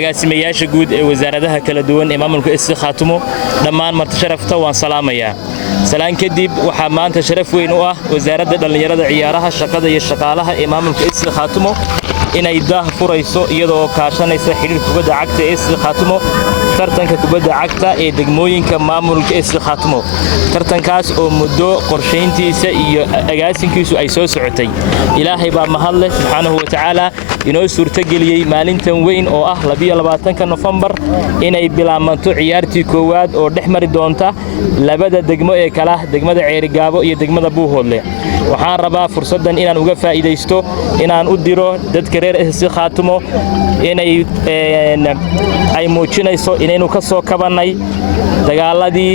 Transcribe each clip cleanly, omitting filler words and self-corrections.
agaasimayaasha guud ee wasaaradaha kala duwan ee maamulka SC Khaatumo dhammaan marti sharafta waan salaamayaa salaan kadib waxa maanta sharaf weyn u ah wasaaradda dhalinyarada ciyaaraha shaqada iyo shaqaalaha ee maamulka SC Khaatumo inay daah furayso iyadoo kaashanaysa xiriirka kubadda cagta ee SC Khaatumo tartanka kubadda cagta ee degmooyinka maamulka SC Khaatumo tartankaas oo muddo qorsheyntiisa iyo agaasinkiisu ay soo socotay ilaahay baa mahad leh subxaanahu wa ta'ala inoo suurtageliyay maalintan weyn oo ah 22 November inay bilaabanto ciyaartii koowaad oo dhexmari doonta labada degmo ee kala degmada Ceerigaabo iyo degmada Buuhoodle waxaan rabaa fursadan inaan uga faa'iideysto inaan u diro dadka reer SC Khaatumo inay ay muujinayso inaynu ka soo kabanay dagaaladii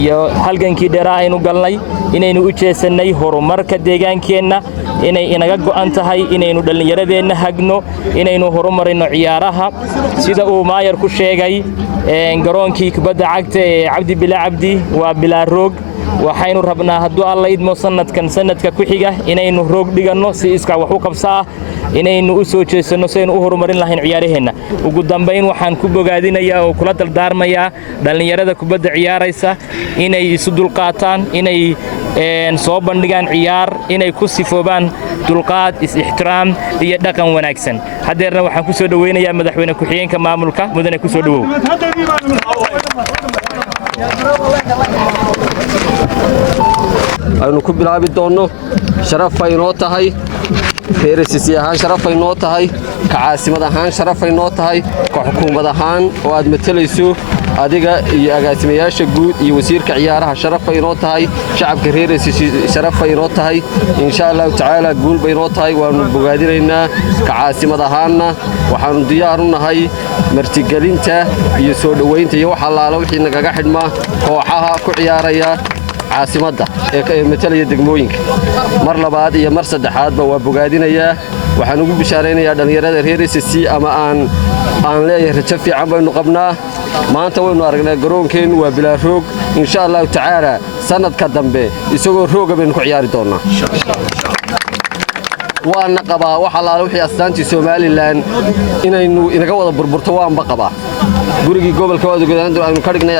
iyo halgankii dheeraa aynu galnay inaynu u jeesanay horumarka deegaankeenna inay inaga go'an tahay inaynu dhalinyaradeenna hagno inaynu horumarino ciyaaraha sida uu maayar ku sheegay garoonkii kubadda cagta ee Cabdi Bilaa Cabdi waa bilaa roog waxaynu rabnaa hadduu alla idmo sanadka ku xiga inaynu roog dhigano si iska wax u qabsaa inaynu u soo jeesano si aynu u horumarin lahayn ciyaaraheena ugu dambeyn waxaan ku bogaadinayaa oo kula daldaarmayaa dhalinyarada kubadda ciyaaraysa inay isu dulqaataan inay soo bandhigaan ciyaar inay ku sifoobaan dulqaad is-ixtiraam iyo dhaqan wanaagsan hadeerna waxaan ku soo dhaweynayaa madaxweyne ku xigeenka maamulka mudane ku soo dhawow aynu ku bilaabi doonno sharaf ay noo tahay feerisiisi ahaan sharaf ay noo tahay ka caasimad ahaan sharaf ay noo tahay ka xukuumad ahaan oo aad matalayso adiga iyo agaasimayaasha guud iyo wasiirka ciyaaraha sharaf ay noo tahay shacabka reerisiisi sharaf ay noo tahay insha Allah ta'ala guul bay noo tahay waanu bogaadinaynaa ka caasimad ahaanna waxaanu diyaar u nahay martigelinta iyo soo dhaweynta iyo waxa laala wixii nagaga xidhma kooxaha ku ciyaaraya caasimadda ee matalaya degmooyinka mar labaad iyo mar saddexaadba waa bogaadinayaa waxaan ugu bishaaraynayaa dhalinyarada reer SC ama aan leeyahay rajo fiican baynu qabnaa maanta waynu aragnaa garoonkeennu waa bilaa roog insha Allah ta'ala sanadka dambe isagoo rooga baynu ku ciyaari doonaa waana qabaa waxa la wixii astaantii Soomaaliland inaynu inaga wada burburto waanba qabaa gurigii gobolka Wadagodan aynu ka dhignay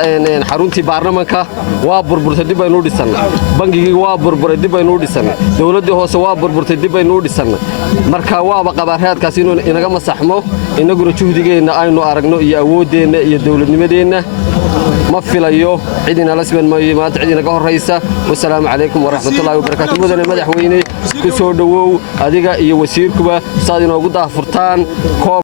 xaruntii baarlamaanka waa burburtay dib aynu u dhisannay bangigii waa burburay dib aynu u dhisannay dawladda hoose waa burburtay dib aynu u dhisannay marka waaba qabaa raadkaas inuu inaga masaxmo inaguna juhdigeena aynu aragno iyo awoodeena iyo dawladnimadeena ما فيلايو عيدنا لسبن ما يمات عيدنا جهر رئيسة والسلام عليكم ورحمة الله وبركاته مدن مدح ويني كسر دو هذيك يوسيركوا صادنا وجودها فرتان